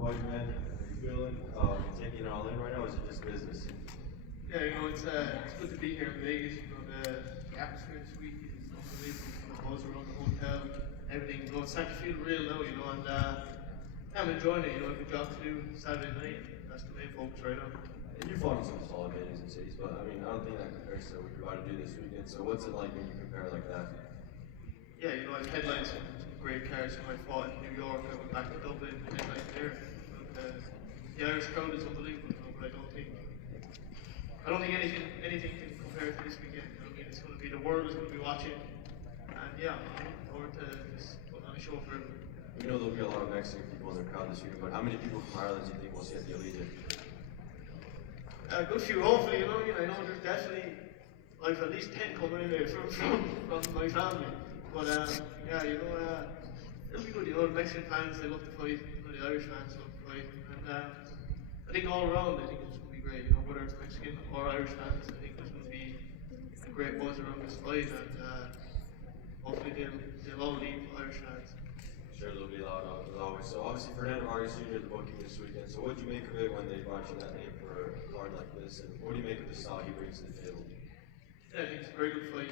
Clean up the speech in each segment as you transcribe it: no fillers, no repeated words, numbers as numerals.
White man, how you feeling? Taking it all in right now, or is it just business? Yeah, it's good to be here in Vegas. The atmosphere this week is unbelievable. The buzz around the hotel, everything. It's starting to feel real now, and I'm enjoying it. I have a job to do Saturday night. That's the main focus right now. And you're fought in some solid venues and cities, but I mean, I don't think that compares to what you're about to do this weekend. So what's it like when you compare like that? Yeah, I've headlined some great cards. I fought in New York. I went back to Dublin, headlined there. The Irish crowd is unbelievable, but I don't think anything can compare to this weekend. It's going to be, the world is going to be watching, and yeah, I'm looking forward to just putting on a show for everyone. We know there'll be a lot of Mexican people in the crowd this weekend, but how many people from Ireland do you think we'll see at the Allegiant? A good few, hopefully. I know there's definitely, I've at least 10 coming in there from my family. But yeah, it'll be good. The Mexican fans, they love to fight. The Irish fans love to fight, and I think all around, I think it's going to be great. Whether it's Mexican or Irish fans, I think there's going to be a great buzz around this fight, and hopefully they'll all leave Irish fans. Sure, they'll be loud as always. So obviously Fernando Vargas Jr. the booking this weekend. So what do you make of it when they brought you that name for a card like this? And what do you make of the style he brings to the table? Yeah, I think it's a very good fight.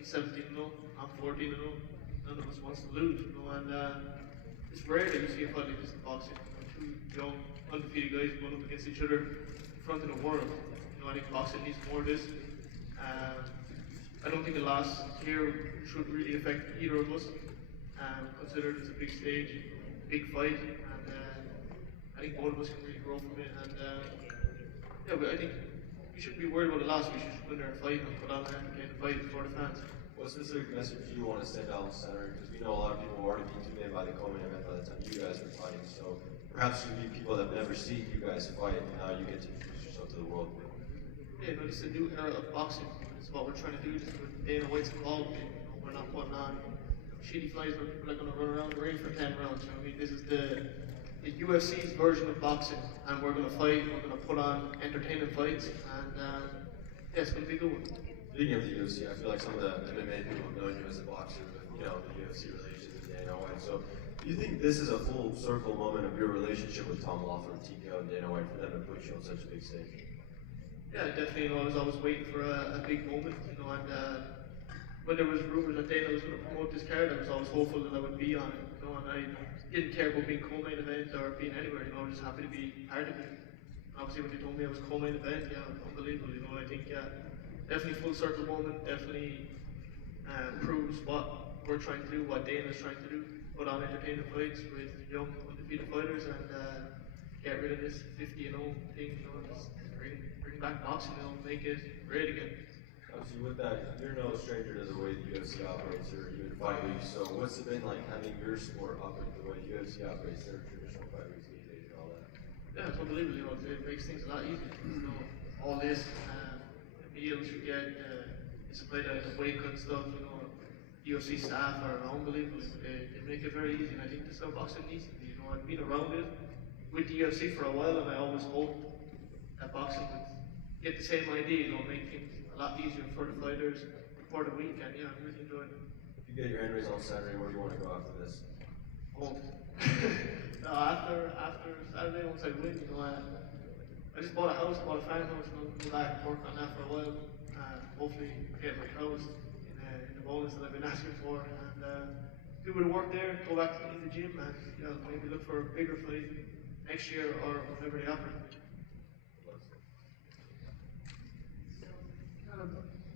He's 17-0, I'm 14-0. None of us wants to lose, and it's rare that you see a fight like this in boxing. Two young, undefeated guys going up against each other in front of the world. I think boxing needs more of this. I don't think the loss here should really affect either of us. Considered it's a big stage, big fight, and I think both of us can really grow from it. And yeah, but I think we shouldn't be worried about the loss. We should win our fight and put on an entertaining fight for the fans. What specific message do you want to send out in center? Because we know a lot of people have already been tuned in by the co-main event by the time you guys are fighting. So perhaps there'll be people that have never seen you guys fight, and now you get to introduce yourself to the world. Yeah, it's a new era of boxing. It's what we're trying to do. This is what Dana White's involved in. We're not putting on shitty fights where people are going to run around the ring for 10 rounds. This is the UFC's version of boxing, and we're going to fight. We're going to put on entertaining fights, and yeah, it's going to be a good one. Speaking of the UFC, I feel like some of the MMA people have known you as a boxer, with the UFC relations with Dana White. So, do you think this is a full circle moment of your relationship with Tom Lawler, TKO, and Dana White for them to put you on such a big stage? Yeah, definitely. I was always waiting for a big moment, and when there was rumors that Dana was going to promote this card, I was always hopeful that I would be on it. And I didn't care about being co-main event or being anywhere. I was just happy to be part of it. Obviously, when they told me I was co-main event, yeah, unbelievable. I think definitely full circle moment. Definitely proves what we're trying to do, what Dana's trying to do. Put on entertaining fights with young undefeated fighters, and get rid of this 50-0 thing. Just bring back boxing, make it great again. Obviously, with that, you're no stranger to the way the UFC operates, or even fight weeks. So, what's it been like having your sport operate the way the UFC operates their traditional fight weeks these days and all that? Yeah, it's unbelievable. It makes things a lot easier. All this meals you get, display the weight cut stuff. UFC staff are unbelievable. They make it very easy, and I think this is how boxing needs to be. I've been around it with the UFC for a while, and I always hoped that boxing would get the same idea. Make things a lot easier for the fighters for the week, and yeah, I'm really enjoying it. If you get your hand raised on Saturday, where do you want to go after this? Home. No, after Saturday, once I win, I just bought a house, bought a farm house, and I'll go back and work on that for a while. Hopefully get my house in the bonus that I've been asking for, and do a bit of work there, go back to the gym, and maybe look for a bigger fight next year or whenever they offer.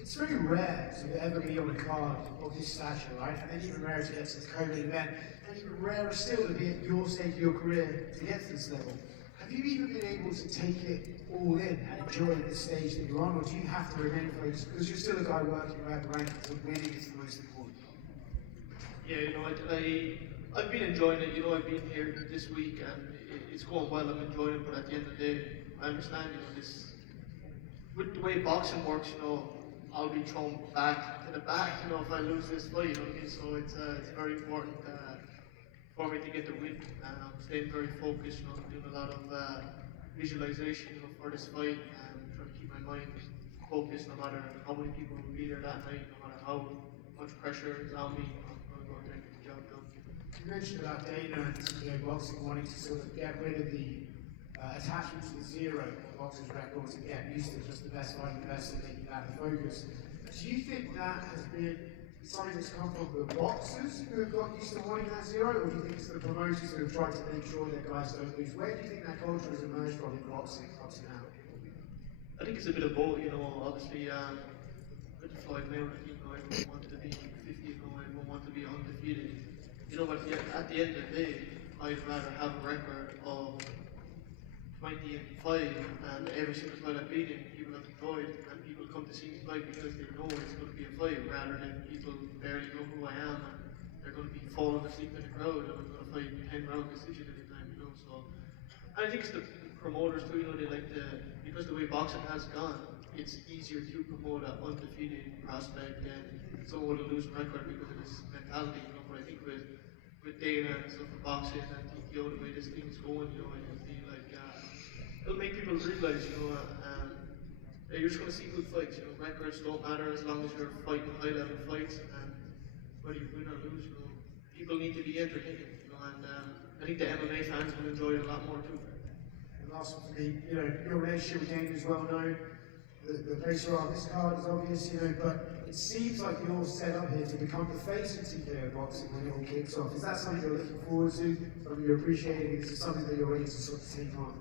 It's very rare to ever be on a card of this stature, right? And then even rarer to get to the co-main event, and even rarer still to be at your stage of your career to get to this level. Have you even been able to take it all in and enjoy the stage that you're on, or do you have to remain focused because you're still a guy working around the rankings and winning is the most important? Yeah, I've been enjoying it. I've been here this week, and it's going well. I'm enjoying it, but at the end of the day, I understand. This with the way boxing works, I'll be thrown back to the back, if I lose this fight, So it's very important for me to get the win, and I'm staying very focused. I'm doing a lot of visualization, for this fight, and trying to keep my mind focused, no matter how many people will be there that night, no matter how much pressure is on me. I'm going to go out there and get the job done. You mentioned about Dana and TKO boxing wanting to sort of get rid of the attachment to the zero boxers' records and get used to just the best fighting the best and making that the focus. Do you think that has been something that's come from the boxers who have got used to wanting that zero, or do you think it's the promoters who have tried to make sure their guys don't lose? Where do you think that culture has emerged from in boxing up to now? I think it's a bit of both, you know, obviously with Floyd Mayweather, you know, everyone wanted to be 50, you know, everyone wanted to be undefeated. You know, but at the end of the day, I'd rather have a record of 20 and 5 and every single fight I've been in, people have enjoyed and people come to see me fight because they know it's going to be a fight rather than people barely know who I am and they're going to be falling asleep in the crowd and I'm going to fight 10-round decision every time, you know, so. I think it's the promoters too, you know, they like to, because the way boxing has gone, it's easier to promote an undefeated prospect than someone with a losing record because of this mentality, you know, but I think with Dana and stuff for boxing and TKO, the way this thing's going, you know, it'll be like, it'll make people realize, you know, that you're just going to see good fights, you know, records don't matter as long as you're fighting high level fights and whether you win or lose, you know, people need to be entertained, you know, and I think the MMA fans will enjoy it a lot more too. And last one for me, you know, your relationship with Dana is well known. The place you're on this card is obvious, you know, but it seems like you're set up here to become the face of TKO boxing when it all kicks off. Is that something you're looking forward to? Something you're appreciating? Is it something that you're ready to sort of take on?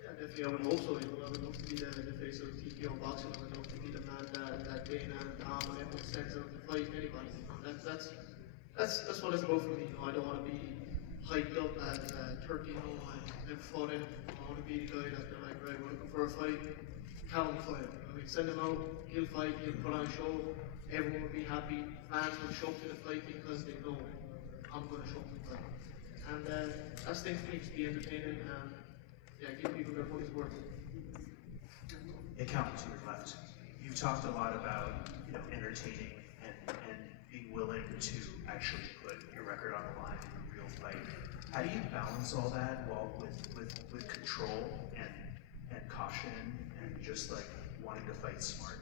Yeah, definitely. I would hope so. You know, I would love to be the face of TKO boxing. I would love to be the man that Dana and Tom and everyone sends out to fight anybody. You know, that's what it's about for me. You know, I don't want to be hyped up as 13 year old and never fought in. I want to be the guy that they're like, right, we're looking for a fight. Callum fight. I mean, send him out. He'll fight. He'll put on a show. Everyone will be happy. Fans will show up to the fight because they know I'm going to show up to the fight. And that's things for me to be entertaining and yeah, give people their money's worth. It counts to your left. You talked a lot about, you know, entertaining and being willing to actually put your record on the line in a real fight. How do you balance all that while with control and caution and just like wanting to fight smart?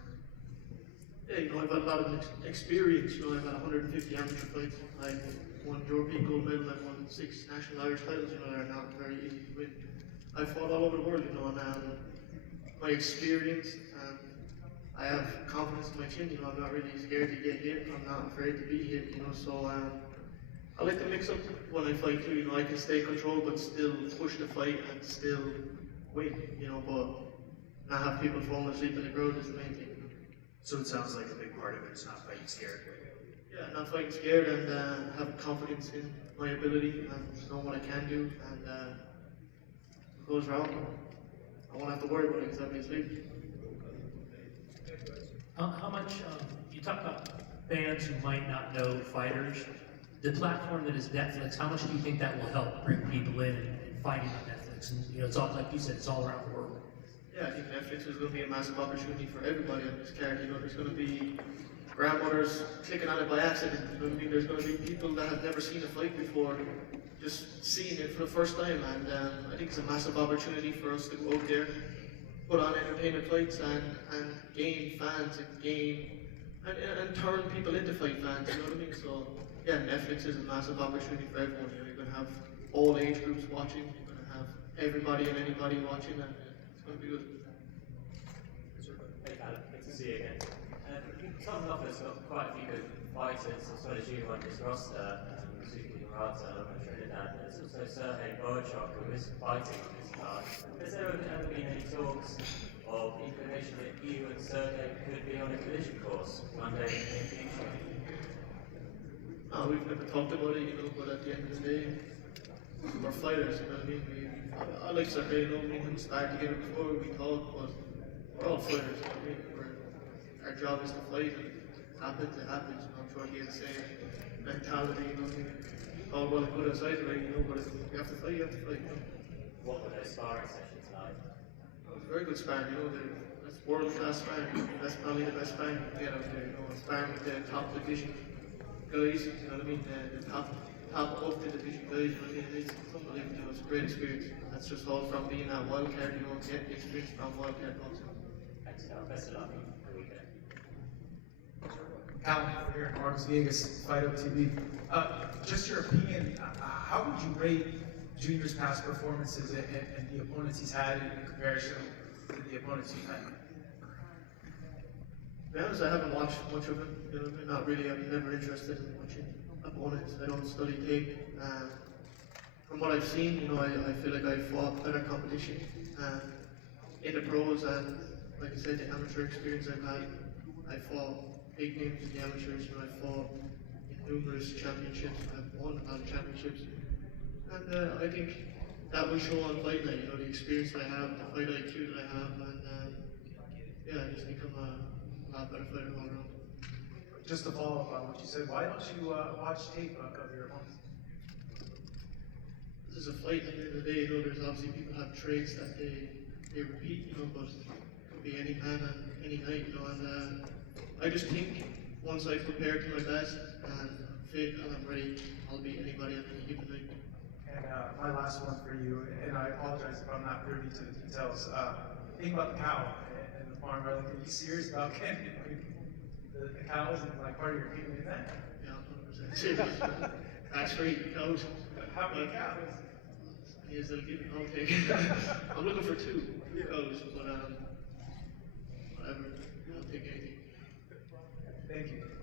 Yeah, you know, I've had a lot of experience. You know, I've had 150 amateur fights. I've won European gold medal. I've won 6 national Irish titles. You know, they're not very easy to win. I've fought all over the world. You know, and my experience and I have confidence in my chin. You know, I'm not really scared to get hit. I'm not afraid to be hit. You know, so I like to mix up when I fight too. You know, I can stay controlled but still push the fight and still win. You know, but not have people falling asleep in the crowd is the main thing. So it sounds like a big part of it is not fighting scared. Yeah, not fighting scared and have confidence in my ability and know what I can do. And if it goes wrong, I won't have to worry about it because I'll be asleep. How much, you talk about fans who might not know fighters, the platform that is Netflix, how much do you think that will help bring people in and fighting on Netflix? And you know, it's all, like you said, it's all around the world. Yeah, I think Netflix is going to be a massive opportunity for everybody on this card. You know, there's going to be grandmothers clicking on it by accident. You know what I mean? There's going to be people that have never seen a fight before, just seeing it for the first time. And I think it's a massive opportunity for us to go out there, put on entertainment fights and gain fans and and turn people into fight fans. You know what I mean? So yeah, Netflix is a massive opportunity for everyone. You know, you're going to have all age groups watching. You're going to have everybody and anybody watching. And it's going to be good. Hey Callum, good to see you again. Tom Loffler's got quite a few good fighters, as well as you on this roster, Suzuki Murata and Trinidad. There's also Sergey Boychuk, who is fighting on this card. Has there ever been any talks of inclination that you and Sergey could be on a collision course one day in the future? No, we've never talked about it, you know, but at the end of the day, we're fighters, you know what I mean? I like Sergey, you know, me and him sparred together before we talk, but we're all fighters, you know what I mean? Our job is to fight, and it happens, you know, I'm sure he has the same mentality, you know what I mean? All well and good outside, right, you know, but if you have to fight, you have to fight, you know? What were those sparring sessions like? It was very good sparring, you know, that's world-class sparring. That's probably the best sparring you can get out there, you know, sparring with the top division guys, you know what I mean, the top of the division guys, you know what I mean, it's unbelievable, you know, it's a great experience. That's just all from being at wildcard, you know, getting the experience from wildcard boxing. Thanks, Callum. Best of luck for the weekend. Callum, we're here in Las Vegas, Fight Out TV. Just your opinion, how would you rate Junior's past performances and the opponents he's had in comparison to the opponents you've had? To be honest, I haven't watched much of it. You know, I'm not really. I'm never interested in watching opponents. I don't study tape. From what I've seen, you know, I feel like I fought better competition in the pros, and like I said, the amateur experience I've had. I fought big names in the amateurs, and I fought in numerous championships. I've won a lot of championships, and I think that will show on fight night. You know, the experience that I have, the fight IQ that I have, and yeah, I just become a lot better fighter all around. Just to follow up on what you said, why don't you watch tape of your opponents? This is a fight at the end of the day. You know, there's obviously people have traits that they repeat, you know, but it could be any man on any night, you know, and I just think once I prepare to my best and I'm fit and I'm ready, I'll beat anybody on any given night. And my last one for you, and I apologize if I'm not privy to the details. Think about the cow and the farm. Like, are you serious about getting the cows and like part of your payment event? Yeah, 100% serious. That's great, cows. How many cows? Yes, they'll give me, I'll take it. I'm looking for two cows, but whatever, I'll take anything. Thank you.